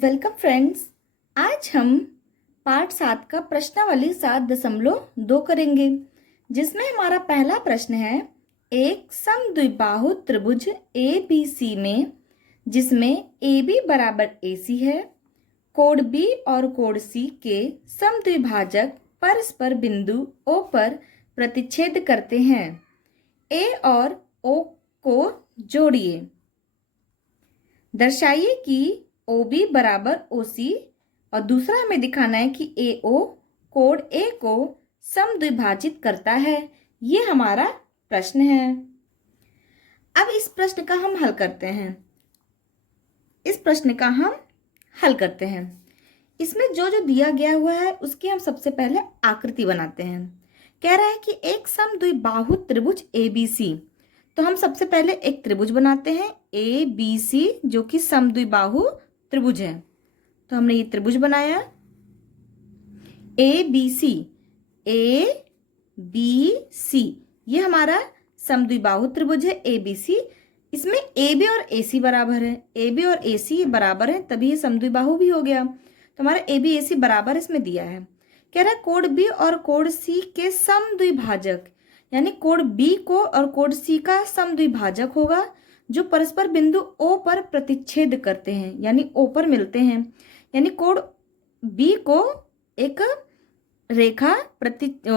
Welcome friends. आज हम part 7 का प्रश्नावली 7.2 करेंगे, जिसमें हमारा पहला प्रश्न है एक समद्विबाहु त्रिभुज ABC में जिसमें AB बराबर AC है, कोण B और कोण C के समद्विभाजक परस्पर बिंदु O पर प्रतिच्छेद करते हैं। A और O को जोड़िए। दर्शाइए कि OB बराबर OC और दूसरा हमें दिखाना है कि AO कोण A को समद्विभाजित करता है। ये हमारा प्रश्न है। अब इस प्रश्न का हम हल करते हैं। इसमें जो जो दिया गया हुआ है उसकी हम सबसे पहले आकृति बनाते हैं। कह रहा है कि एक समद्विबाहु त्रिभुज ABC, तो हम सबसे पहले एक त्रिभुज बनाते हैं ABC जो कि समद्विबाहु त्रिभुज है। तो हमने ये त्रिभुज बनाया ABC, ये हमारा समद्विबाहु त्रिभुज है ABC। इसमें AB और AC बराबर है, AB और AC बराबर है, तभी ये समद्विबाहु भी हो गया। तो हमारा AB AC बराबर इसमें दिया है। कह रहा है कोण B और कोण C के समद्विभाजक, यानी कोण B को और कोण C का समद्विभाजक होगा जो परस्पर बिंदु O पर प्रतिच्छेद करते हैं, यानी O पर मिलते हैं। यानी कोण B को एक रेखा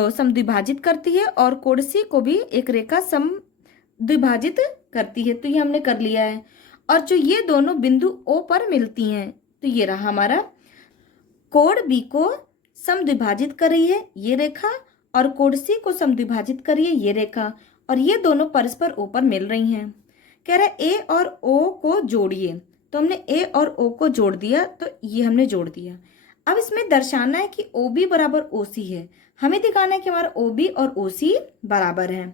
समद्विभाजित करती है और कोण C को भी एक रेखा समद्विभाजित करती है। तो ये हमने कर लिया है। और जो ये दोनों बिंदु O पर मिलती हैं, तो ये रहा हमारा कोण B को समद्विभाजित कर रही है ये रेखा और कोण C को समद्विभाजित कर रही है ये रेखा, और ये दोनों परस्पर O पर मिल रही हैं। कह रहा है A और O को जोड़िए। तो हमने A और O को जोड़ दिया, तो ये हमने जोड़ दिया। अब इसमें दर्शाना है कि OB बराबर OC है। हमें दिखाना है कि हमारा OB और OC बराबर है।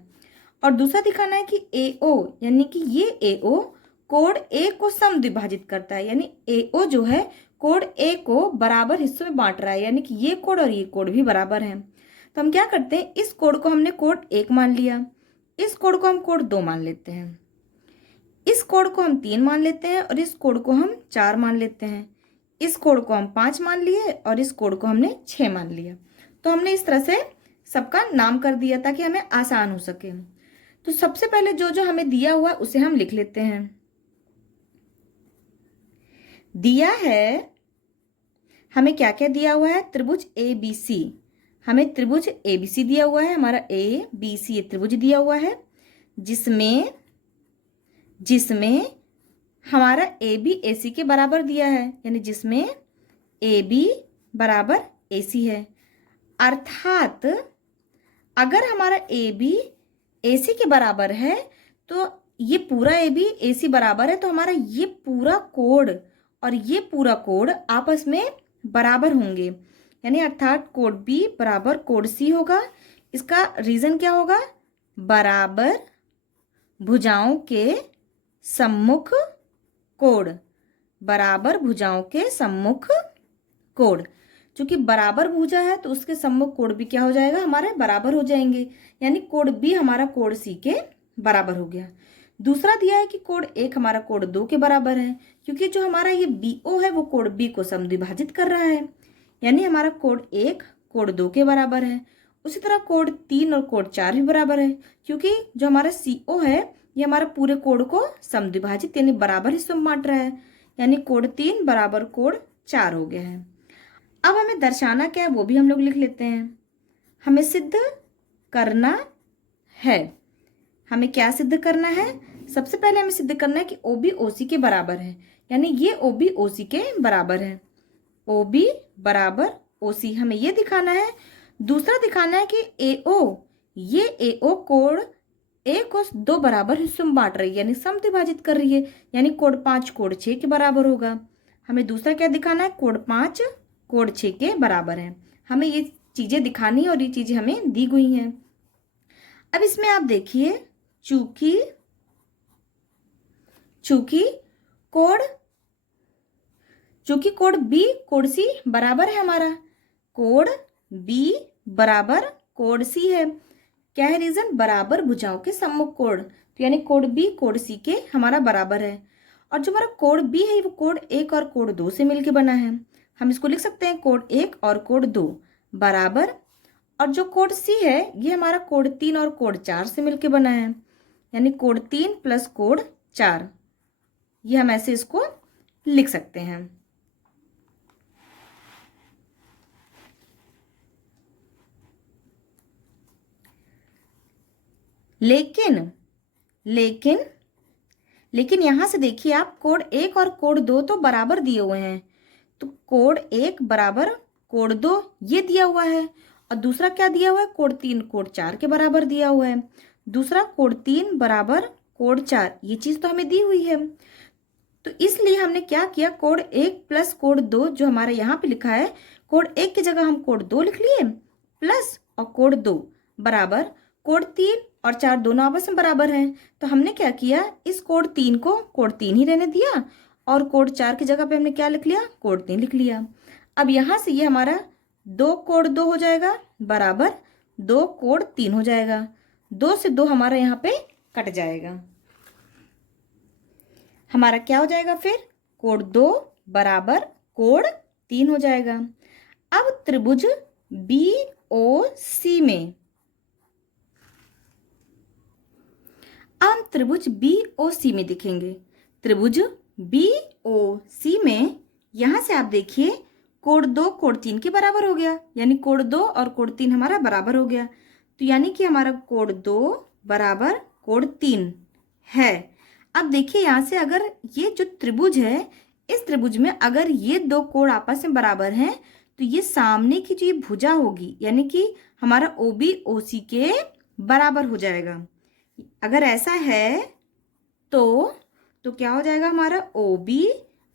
और दूसरा दिखाना है कि AO, यानी कि ये AO कोण A को समद्विभाजित करता है, यानी AO जो है कोण A को बराबर हिस्सों में बांट रहा है, यानी कि ये कोण और ये कोण भी बराबर है। तो हम क्या करते हैं, इस कोण को हमने कोण 1 मान लिया, इस कोण को हम कोण 2 मान लेते हैं, इस कोण को हम 3 मान लेते हैं और इस कोण को हम 4 मान लेते हैं, इस कोण को हम 5 मान लिए और इस कोण को हमने 6 मान लिया। तो हमने इस तरह से सबका नाम कर दिया ताकि हमें आसान हो सके। तो सबसे पहले जो जो हमें दिया हुआ है उसे हम लिख लेते हैं। दिया है हमें क्या क्या दिया हुआ है, त्रिभुज ABC। हमें त्रिभुज ABC दिया हुआ है, हमारा ABC ये त्रिभुज दिया हुआ है जिसमें हमारा AB AC के बराबर दिया है, यानी जिसमें AB बराबर AC है। अर्थात अगर हमारा AB AC के बराबर है तो ये पूरा AB AC बराबर है, तो हमारा ये पूरा कोण और ये पूरा कोण आपस में बराबर होंगे, यानी अर्थात कोण B बराबर कोण C होगा। इसका रीजन क्या होगा, बराबर भुजाओं के सम्मुख कोण, बराबर भुजाओं के सम्मुख कोण। चूंकि बराबर भुजा है तो उसके सम्मुख कोण भी क्या हो जाएगा, हमारे बराबर हो जाएंगे, यानी कोण B हमारा कोण C के बराबर हो गया। दूसरा दिया है कि कोण 1 हमारा कोण 2 के बराबर है, क्योंकि जो हमारा ये BO है वो कोण B को समद्विभाजित कर रहा है, यानी हमारा कोण 1 कोण 2 के बराबर है। उसी तरह कोण 3 और कोण 4 भी बराबर है, क्योंकि जो हमारा CO है ये हमारा पूरे कोण को समद्विभाजित यानी बराबर हिस्सों में बांट रहा है, यानी कोण 3 बराबर कोण 4 हो गया है। अब हमें दर्शाना क्या है वो भी हम लोग लिख लेते हैं। हमें सिद्ध करना है, हमें क्या सिद्ध करना है, सबसे पहले हमें सिद्ध करना है कि OB OC के बराबर है, यानी ये OB OC के बराबर है, OB बराबर OC हमें ये दिखाना है। दूसरा दिखाना है कि AO, ये AO कोण A को 2 बराबर हिस्सों में बांट रही है, यानी समद्विभाजित कर रही है, यानी कोण 5 कोण 6 के बराबर होगा। हमें दूसरा क्या दिखाना है, कोण 5 कोण 6 के बराबर है। हमें ये चीजें दिखानी है और ये चीजें हमें दी हुई हैं। अब इसमें आप देखिए, चूंकि कोण B कोण C बराबर है, हमारा कोण B बराबर कोण C है। क्या है रीजन, बराबर भुजाओं के सम्मुख कोण, तो यानी कोण B कोण C के हमारा बराबर है। और जो हमारा कोड बी है वो कोड 1 और कोड 2 से मिलके बना है। हम इसको लिख सकते हैं कोड 1 और कोड 2 बराबर, और जो कोड सी है ये हमारा कोड 3 और कोड 4 से मिलके बना है, यानी कोड 3 प्लस कोड 4। ये हम ऐसे इसको लिख सकते हैं। लेकिन लेकिन लेकिन यहां से देखिए आप, कोड 1 और कोड 2 तो बराबर दिए हुए हैं, तो कोड 1 बराबर कोड 2 ये दिया हुआ है, और दूसरा क्या दिया हुआ है, कोड 3 कोड 4 के बराबर दिया हुआ है। दूसरा कोड 3 बराबर कोड 4, ये चीज़ तो हमें दी हुई है। तो इसलिए हमने क्या किया, कोड 1 प्लस कोड 2 जो हमारे यहाँ पे लिखा है, कोड 1 की जगह हम कोड 2 लिख लिए, प्लस और कोड 2 बराबर कोड 3 और 4 दोनों आपस में बराबर हैं। तो हमने क्या किया, इस कोड 3 को कोड 3 ही रहने दिया, और कोड 4 की जगह पे हमने क्या लिख लिया, कोड 3 लिख लिया। अब यहाँ से ये हमारा 2 कोड 2 हो जाएगा बराबर 2 कोड 3 हो जाएगा। 2 से 2 हमारा यहाँ पे कट जाएगा। हमारा क्या हो जाएगा फिर, कोड 2 बराबर कोड 3 हो जाएगा। अब त्रिभुज BOC में, हम त्रिभुज BOC में देखेंगे। त्रिभुज BOC में यहां से आप देखिए, कोड 2 कोड 3 के बराबर हो गया, यानी कोड 2 और कोड 3 हमारा बराबर हो गया। तो यानी कि हमारा कोड 2 बराबर कोड 3 है। अब देखिए यहाँ से, अगर ये जो त्रिभुज है, इस त्रिभुज में अगर ये दो कोण आपस में बराबर हैं, तो ये सामने की जो ये भुजा होगी, यानी कि हमारा OB OC के बराबर हो जाएगा। अगर ऐसा है तो क्या हो जाएगा, हमारा OB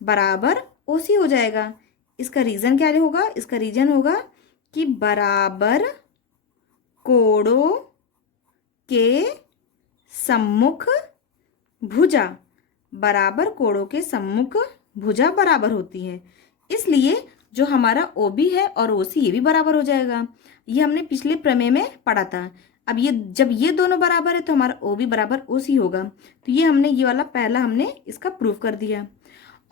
बराबर OC हो जाएगा। इसका रीजन क्या होगा, इसका रीजन होगा कि बराबर कोणों के सम्मुख भुजा, बराबर कोणों के सम्मुख भुजा बराबर होती है, इसलिए जो हमारा OB है और OC ये भी बराबर हो जाएगा। ये हमने पिछले प्रमेय में पढ़ा था। अब ये जब ये दोनों बराबर है तो हमारा OB बराबर OC होगा। तो ये हमने ये वाला पहला हमने इसका प्रूफ कर दिया।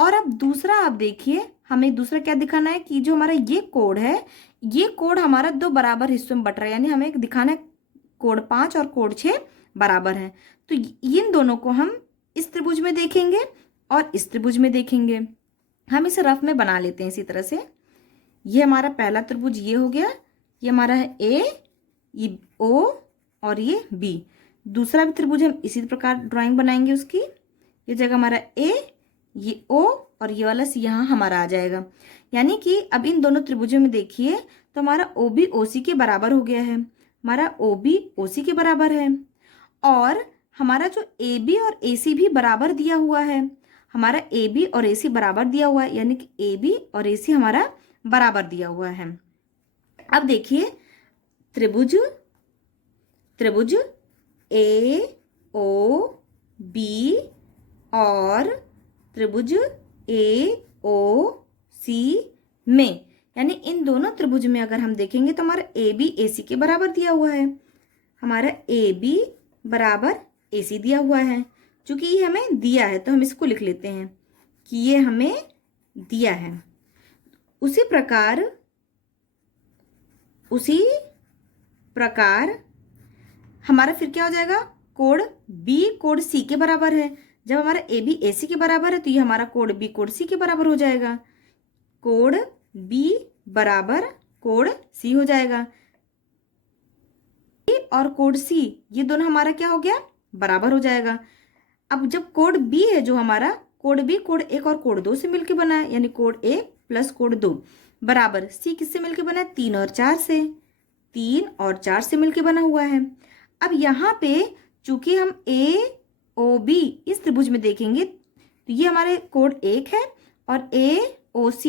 और अब दूसरा आप देखिए, हमें दूसरा क्या दिखाना है कि जो हमारा ये कोड है, ये कोड हमारा दो बराबर हिस्सों में बट रहा है, यानी हमें दिखाना है कोड 5 और कोड 6 बराबर है। तो इन दोनों को हम इस त्रिभुज में देखेंगे और इस त्रिभुज में देखेंगे। हम इसे रफ में बना लेते हैं इसी तरह से। ये हमारा पहला त्रिभुज ये हो गया, ये हमारा है A, ये O और ये B। दूसरा भी त्रिभुज हम इसी प्रकार ड्राइंग बनाएंगे उसकी। ये जगह हमारा A, ये O और ये वाला C यहाँ हमारा आ जाएगा। यानी कि अब इन दोनों त्रिभुजों में देखिए तो हमारा OB OC के बराबर हो गया है, हमारा OB OC के बराबर है, और हमारा जो AB और AC भी बराबर दिया हुआ है, हमारा AB और AC बराबर दिया हुआ है, यानी कि AB और AC हमारा बराबर दिया हुआ है। अब देखिए त्रिभुज AOB और त्रिभुज AOC में, यानी इन दोनों त्रिभुज में अगर हम देखेंगे तो हमारा AB AC के बराबर दिया हुआ है, हमारा AB बराबर AC दिया हुआ है। चूंकि ये हमें दिया है तो हम इसको लिख लेते हैं कि ये हमें दिया है। उसी प्रकार हमारा फिर क्या हो जाएगा, कोड B कोड C के बराबर है। जब हमारा AB AC के बराबर है तो ये हमारा कोड B कोड C के बराबर हो जाएगा। कोड B बराबर कोड C हो जाएगा, और कोड C ये दोनों हमारा क्या हो गया, बराबर हो जाएगा। अब जब कोड B है जो हमारा, कोड B कोड 1 और कोड 2 से मिलकर बना है, यानी कोड 1 प्लस कोड 2 बराबर C किससे मिलकर बना है, 3 और 4 से, 3 और 4 से मिलकर बना हुआ है। अब यहाँ पे चूंकि हम AOB इस त्रिभुज में देखेंगे तो ये हमारे कोड 1 है, और AOC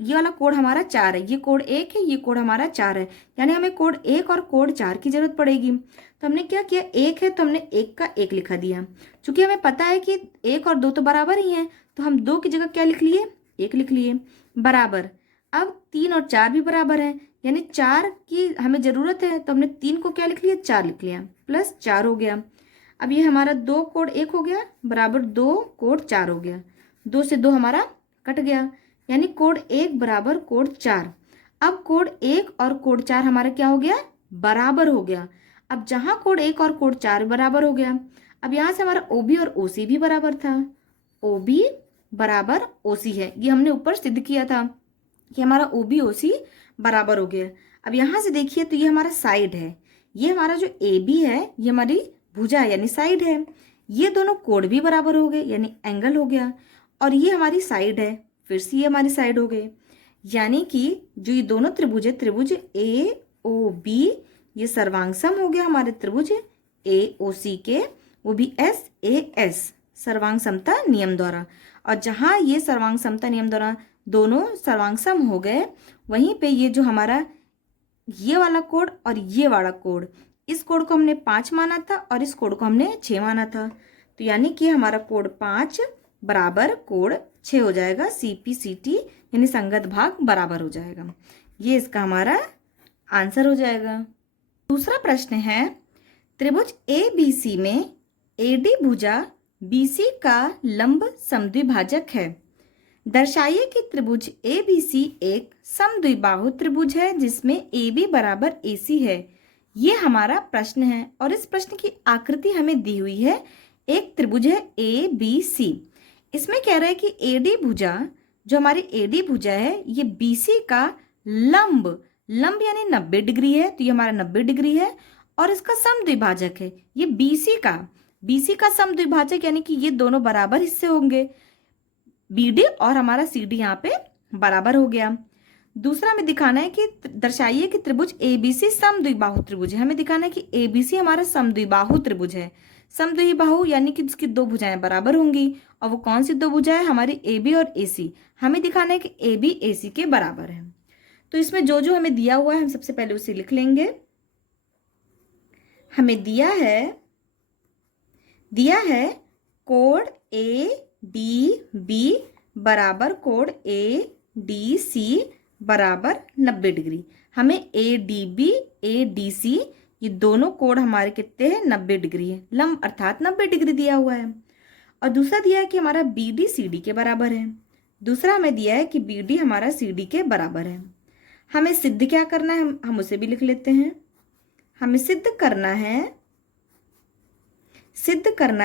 ये वाला कोड हमारा 4 है। ये कोड 1 है, ये कोड हमारा 4 है, यानी हमें कोड 1 और कोड 4 की जरूरत पड़ेगी। तो हमने क्या किया, 1 है तो हमने 1 का 1 लिखा दिया। चूंकि हमें पता है कि 1 और 2 तो बराबर ही हैं, तो हम 2 की जगह क्या लिख लिए, 1 लिख लिए बराबर। अब 3 और 4 भी बराबर है, यानी 4 की हमें जरूरत है, तो हमने 3 को क्या लिख लिया, 4 लिख लिया, प्लस 4 हो गया। अब ये हमारा 2 कोण 1 हो गया बराबर 2 कोण 4 हो गया, 2 से 2 हमारा कट गया, यानी कोण 1 बराबर कोण 4। अब कोण 1 और कोण 4 हमारा क्या हो गया, बराबर हो गया। अब जहाँ कोण 1 और कोण 4 बराबर हो गया, अब यहाँ से हमारा OB और OC भी बराबर था, OB बराबर OC है, ये हमने ऊपर सिद्ध किया था कि हमारा OB OC बराबर हो गया। अब यहाँ से देखिए तो ये हमारा साइड है, ये हमारा जो AB है ये हमारी भुजा है यानी साइड है, ये दोनों कोण भी बराबर हो गए यानी एंगल हो गया, और ये हमारी साइड है, फिर से ये हमारी साइड हो गई, यानी कि जो ये दोनों त्रिभुज है, त्रिभुज AOB ये सर्वांग हो गया हमारे त्रिभुज AOC के, वो भी SAS सर्वांग समता नियम द्वारा। और जहाँ ये सर्वांग समता नियम द्वारा दोनों सर्वांग सम हो गए, वहीं पे ये जो हमारा ये वाला कोण और ये वाला कोण, इस कोण को हमने 5 माना था और इस कोण को हमने 6 माना था, तो यानी कि हमारा कोण 5 बराबर कोण 6 हो जाएगा, CP/CT यानी संगत भाग बराबर हो जाएगा। ये इसका हमारा आंसर हो जाएगा। दूसरा प्रश्न है, त्रिभुज ABC में AD भुजा BC का लंब समद्विभाजक है, दर्शाइए कि त्रिभुज ABC एक समद्विबाहु त्रिभुज है जिसमें AB बराबर AC है। ये हमारा प्रश्न है और इस प्रश्न की आकृति हमें दी हुई है, एक त्रिभुज है ABC, इसमें कह रहा है कि AD भुजा, जो हमारी AD भुजा है ये BC का लंब यानी 90 डिग्री है, तो ये हमारा 90 डिग्री है, और इसका समद्विभाजक है ये BC का समद्विभाजक, यानी कि ये दोनों बराबर हिस्से होंगे, BD और हमारा CD यहाँ पे बराबर हो गया। दूसरा हमें दिखाना है कि दर्शाइए कि त्रिभुज ABC समद्विबाहु त्रिभुज है, हमें दिखाना है कि ABC हमारा समद्विबाहु त्रिभुज है। समद्विबाहु यानी कि इसकी 2 भुजाएं बराबर होंगी, और वो कौन सी 2 भुजाएं, हमारी AB और AC। हमें दिखाना है कि AB AC के बराबर है। तो इसमें जो जो हमें दिया हुआ है हम सबसे पहले उसे लिख लेंगे। हमें दिया है कोण ADB बराबर कोण ADC बराबर 90 डिग्री। हमें ADB ADC ये दोनों कोण हमारे कितने हैं, 90 डिग्री है, लंब अर्थात 90 डिग्री दिया हुआ है। और दूसरा दिया है कि हमारा BD CD के बराबर है। दूसरा हमें दिया है कि BD हमारा CD के बराबर है। हमें सिद्ध क्या करना है, हम उसे भी लिख लेते हैं। हमें सिद्ध करना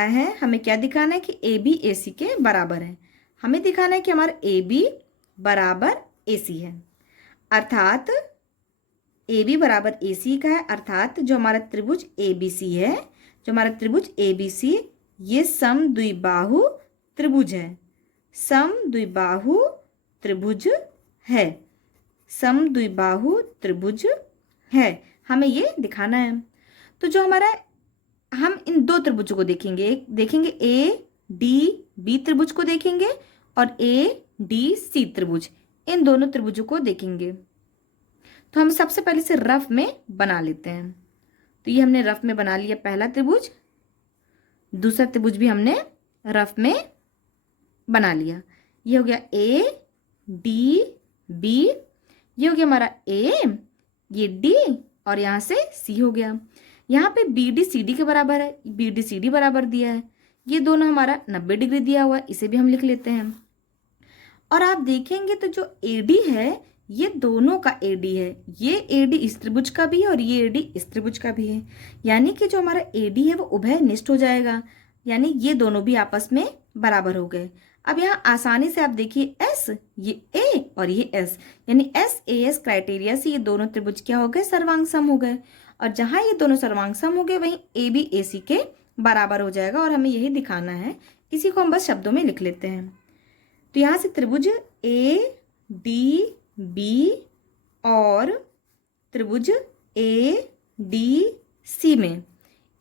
है, हमें क्या दिखाना है कि AB AC के बराबर है। हमें दिखाना है कि हमारा AB बराबर AC है, अर्थात AB बराबर AC का है, अर्थात जो हमारा त्रिभुज ABC है, जो हमारा त्रिभुज ABC ये समद्विबाहु त्रिभुज है, समद्विबाहु त्रिभुज है, हमें ये दिखाना है। तो जो हमारा, हम इन 2 त्रिभुजों को देखेंगे ADB त्रिभुज को देखेंगे और ADC त्रिभुज, इन दोनों त्रिभुजों को देखेंगे। तो हम सबसे पहले से रफ में बना लेते हैं। तो ये हमने रफ में बना लिया पहला त्रिभुज, दूसरा त्रिभुज भी हमने रफ में बना लिया। ये हो गया ADB, ये हो गया हमारा A, ये D और यहाँ से C हो गया। यहाँ पे BD CD के बराबर है, BD CD बराबर दिया है, ये दोनों हमारा 90 डिग्री दिया हुआ है, इसे भी हम लिख लेते हैं। और आप देखेंगे तो जो AD है ये दोनों का AD है, ये AD इस त्रिभुज का भी है और ये AD इस त्रिभुज का भी है, यानी कि जो हमारा AD है वो उभयनिष्ठ हो जाएगा, यानी ये दोनों भी आपस में बराबर हो गए। अब यहाँ आसानी से आप देखिए S, ये A और ये S, यानी SAS क्राइटेरिया से ये दोनों त्रिभुज क्या हो गए, सर्वांग सम हो गए, और जहाँ ये दोनों सर्वांग सम हो गए वहीं AB AC के बराबर हो जाएगा, और हमें यही दिखाना है। इसी को हम बस शब्दों में लिख लेते हैं। तो यहाँ से त्रिभुज ADB और त्रिभुज ADC में,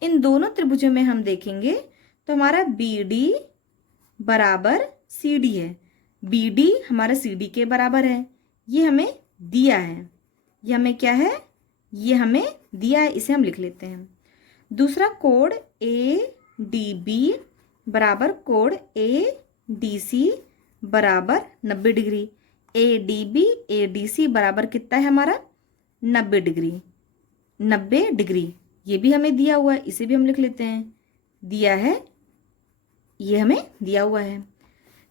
इन दोनों त्रिभुजों में हम देखेंगे तो हमारा BD बराबर CD है, BD हमारा CD के बराबर है, ये हमें दिया है, ये हमें क्या है, ये हमें दिया है, इसे हम लिख लेते हैं। दूसरा कोण ADB बराबर कोण ADC बराबर 90 डिग्री, ADB ADC बराबर कितना है हमारा 90 डिग्री, 90 डिग्री, ये भी हमें दिया हुआ है, इसे भी हम लिख लेते हैं। दिया है, ये हमें दिया हुआ है।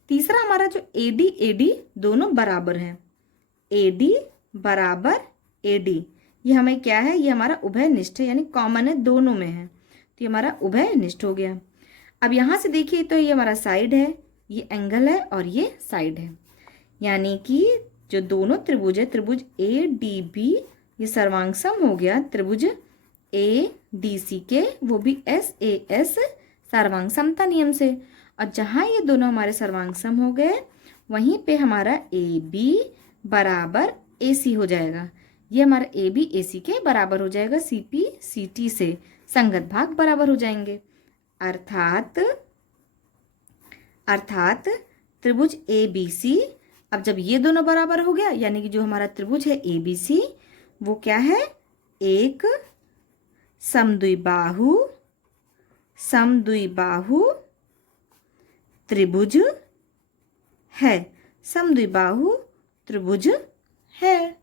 तीसरा हमारा जो AD दोनों बराबर हैं, AD बराबर AD, ये हमें क्या है, ये हमारा उभयनिष्ठ है, यानी कॉमन है, दोनों में है, तो ये हमारा उभयनिष्ठ हो गया। अब यहाँ से देखिए तो ये हमारा साइड है, ये एंगल है और ये साइड है, यानी कि जो दोनों त्रिभुज है, त्रिभुज ADB, ये सर्वांग हो गया त्रिभुज ADC के, वो भी SAS सर्वांग समता नियम से। और जहाँ ये दोनों हमारे सर्वांग सम हो गए, वहीं पे हमारा AB बराबर AC हो जाएगा। ये हमारा AB AC के बराबर हो जाएगा, CP CT से संगत भाग बराबर हो जाएंगे। अर्थात त्रिभुज ABC, अब जब ये दोनों बराबर हो गया, यानी कि जो हमारा त्रिभुज है ABC वो क्या है, एक समद्विबाहु त्रिभुज है, समद्विबाहु त्रिभुज है।